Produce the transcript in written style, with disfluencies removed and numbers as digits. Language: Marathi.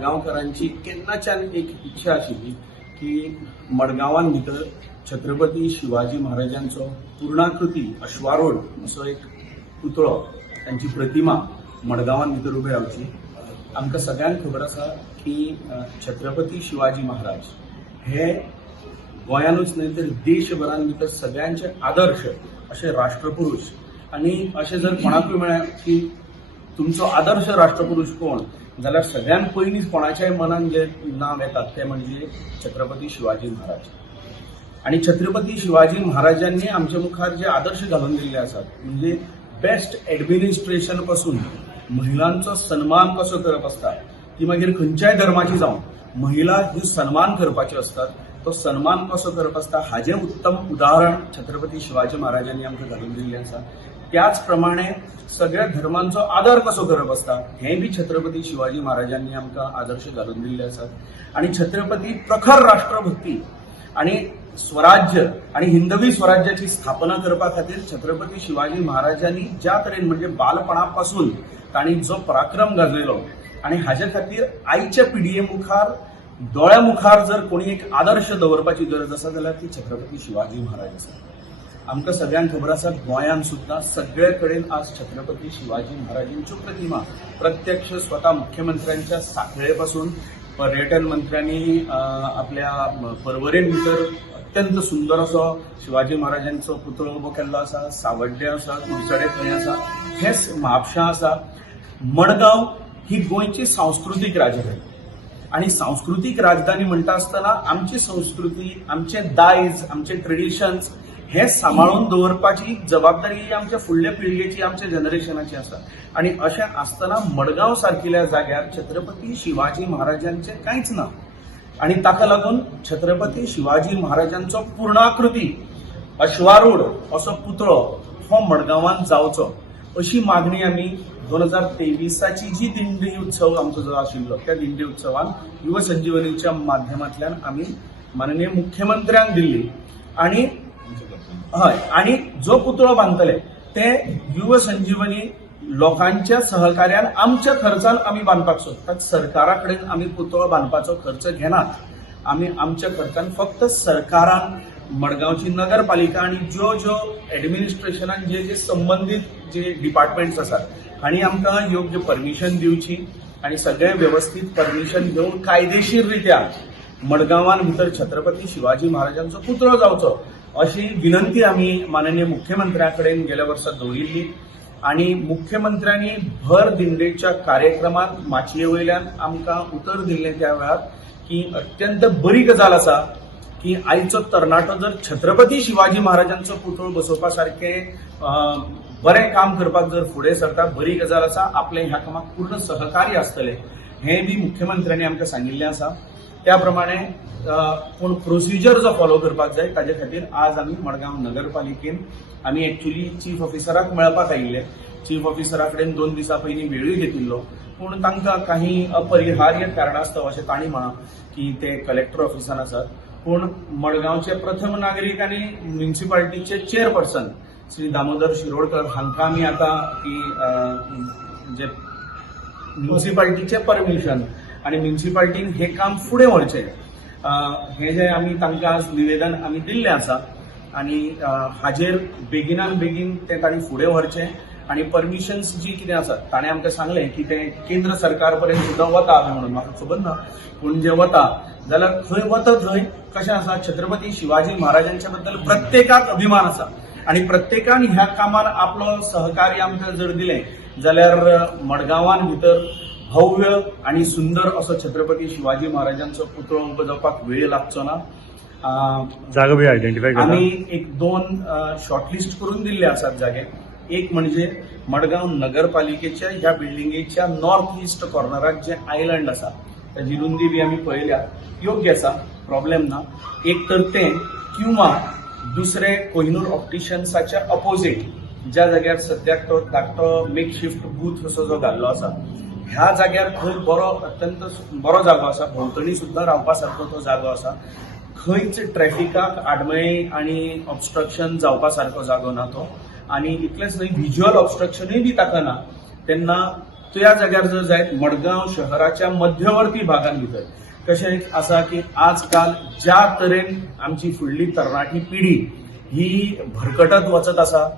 मडगांवकारांची केन्नाच्यान एक इच्छा आशिल्ली की मडगांवान भितर छत्रपती शिवाजी महाराजांचो पूर्णाकृती अश्वारूढ असो एक पुतळो तांची प्रतिमा मडगांवान भितर उबी रावची। आमकां सगळ्यांक खबर आसा की छत्रपती शिवाजी महाराज हे गोंयानूच न्हय तर देशभरान भितर सगळ्यांचे आदर्श असे राष्ट्रपुरुष। आणि अशें जर कोणाकूय म्हळ्यार की तुमचो आदर्श राष्ट्रपुरुष कोण जाल्यार सगळ्यात पयलींच कोणाच्याय मनान जे नाव येता ते म्हणजे छत्रपती शिवाजी महाराज। आणि छत्रपती शिवाजी महाराजांनी आमच्या मुखार जे आदर्श घालून दिल्ले आसात म्हणजे बेस्ट एडमिनिस्ट्रेशन पासून महिलांचो सन्मान कसो करप आसता, ती मागीर खंयच्याय धर्माची जावं महिला ह्यो सन्मान करपाच्यो असतात, तो सन्मान कसो करप आसता हाजें उत्तम उदाहरण छत्रपती शिवाजी महाराजांनी आमकां घालून दिल्लें आसा। त्याच प्रमाणे सगळ्या धर्मांचो आदर कसो करप आसता हे बी छत्रपती शिवाजी महाराजांनी आमकां आदर्श घालून दिल्ले आसात। आणि छत्रपती प्रखर राष्ट्रभक्ती आणि स्वराज्य आणि हिंदवी स्वराज्याची स्थापना करपा खातीर छत्रपती शिवाजी महाराजांनी ज्या तरेन म्हणजे बालपणापासून तांणी जो पराक्रम गाजयलो आणि हाजे खातीर आयच्या पिढये मुखार दोळ्या मुखार जर कोणी एक आदर्श दवरपाची गरज आसा जाल्यार ती छत्रपती शिवाजी महाराज आसा। आमकां सगळ्यांक खबर आसा गोंयांत सुद्धा सगळे कडेन आज छत्रपती शिवाजी महाराजांच्यो प्रतिमा प्रत्यक्ष स्वतः मुख्यमंत्र्यांच्या साखळेपासून पर्यटन मंत्र्यांनी आपल्या पर्वरेन भितर अत्यंत सुंदर असो शिवाजी महाराजांचो पुतळो उबो केल्लो आसा। सावड्डे आसा, कुडचडे थंय आसा, हेच म्हापशां आसा। मडगांव ही गोंयची सांस्कृतीक राजधानी आणि सांस्कृतिक राजधानी म्हणटा आसतना आमची संस्कृती, आमचे दायज, आमचे ट्रेडिशन्स हे सांबाळून दवरपाची जबाबदारी आमच्या फुडल्या पिळगेची, आमच्या जनरेशनाची आसा। आणि अशें आसतना मडगांव सारकिल्या जाग्यार छत्रपती शिवाजी महाराजांचे कांयच ना आणि ताका लागून छत्रपती शिवाजी महाराजांचो पूर्णाकृती अश्वारूढ असो पुतळो हो मडगांवान जावचो अशी मागणी आमी 2023ची जी दिंडी उत्सव आमचो जो आशिल्लो त्या दिंडी उत्सवान युवा संजीवनीच्या माध्यमांतल्यान आमी माननीय मुख्यमंत्र्यांक दिल्ली। आणि हय, आणि जो पुतळो बांदतले ते युवा संजीवनी लोकांच्या सहकार्यान आमच्या खर्चान आमी बांदपाक सोदतात। सरकारा कडेन आमी पुतळो बांदपाचो खर्च घेनात, आमी आमच्या खर्चान फक्त सरकारान मडगांवची नगरपालिका आणि ज्यो एडमिनिस्ट्रेशनान जे संबंधित जे डिपार्टमेंट्स आसात हांणी आमकां योग्य परमिशन दिवची आणि सगळे व्यवस्थित परमिशन घेवन कायदेशीर रित्या मडगांवान भितर छत्रपती शिवाजी महाराजांचो पुतळो जावचो अशी विनंती आमी माननीय मुख्यमंत्र्या कडेन गेल्या वर्सा दवरिल्ली। आणि मुख्यमंत्र्यांनी भर दिंडेच्या कार्यक्रमात माचये वयल्यान आमकां उतर दिल्लें त्या वेळार की अत्यंत बरी गजाल आसा की आयचो तरणाटो जर छत्रपती शिवाजी महाराजांचो पुतळो बसोवपा सारखे बरें काम करपाक जर फुडें सरता, बरी गजाल आसा। आपले ह्या कामाक पूर्ण सहकार्य आसतले हें बी मुख्यमंत्र्यांनी आमकां सांगिल्लें आसा। त्या प्रमाणे पूण प्रोसिजर जो फॉलो करपाक जाय ताजे खातीर आज आमी मडगांव नगरपालिकेन आमी एक्चुअली चीफ ऑफिसराक मेळपाक आयिल्ले। चीफ ऑफिसरा कडेन 2 दिसां पयलीं वेळूय घेतिल्लो पूण तांकां काही अपरिहार्य कारणास्तव अशें तांणी म्हणा की ते कलेक्टर ऑफिसान आसात। पूण मडगांवचे प्रथम नागरीक आनी म्युनिसिपालिटीचे चेअरपर्सन श्री दामोदर शिरोडकर हांकां आमी आतां की जे म्युनिसिपालिटीचे परमिशन आणि म्युनिसिपालिटीन हे काम फुडें व्हरचें हे जे आमी तांकां आज निवेदन आमी दिल्लें आसा। आणि हाजेर बेगिनान बेगीन ते तांणी फुडें व्हरचें आणि परमिशन्स जी कितें आसात ताणें आमकां सांगलें की ते केंद्र सरकार पर्यंत सुद्दां वता म्हणून। म्हाका खबर ना पूण जे वता जाल्यार खंय वता थंय कशें आसा छत्रपती शिवाजी महाराजांच्या बद्दल प्रत्येकाक अभिमान आसा आणि प्रत्येकान ह्या कामार आपलो सहकार्य आमकां जर दिलें जाल्यार मडगांवान भितर भव्य आणि सुंदर असो छत्रपती शिवाजी महाराजांचो पुतळो उबो जावपाक वेळ लागचो ना। जागो बी आयडेंटिफाय केला आमी 1-2 शॉर्टलिस्ट करून दिल्ले आसात जागे। एक म्हणजे मडगांव नगरपालिकेच्या ह्या बिल्डिंगेच्या नॉर्थ ईस्ट कॉर्नराक जे आयलंड आसा ताची रुंदी बी आमी पळयल्या, योग्य आसा, प्रॉब्लेम ना। एक तर ते किंवा दुसरे कोहिनूर ऑप्टिशियन्साच्या अपोजिट ज्या जाग्यार सद्याक तो धाकटो मेकशिफ्ट बूथ असो जो घाल्लो आसा ह्या जाग्यार खंय बरो अत्यंत बरो जागो आसा, भोंवतणी सुद्दां रावपा सारको तो जागो आसा। खंयच ट्रॅफिकाक आडमेळी आणि ऑब्स्ट्रक्शन जावपा सारको जागो ना तो। आणि इतलेंच न्हय, व्हिज्युअल ऑब्स्ट्रक्शनूय बी ताका ना। तेन्ना त्या जाग्यार जर जायत मडगांव शहराच्या मध्यवर्ती भागांत भितर कशें आसा की आजकाल ज्या तरेन आमची फुडली तरणाटी पिढी ही भरकटत वचत आसा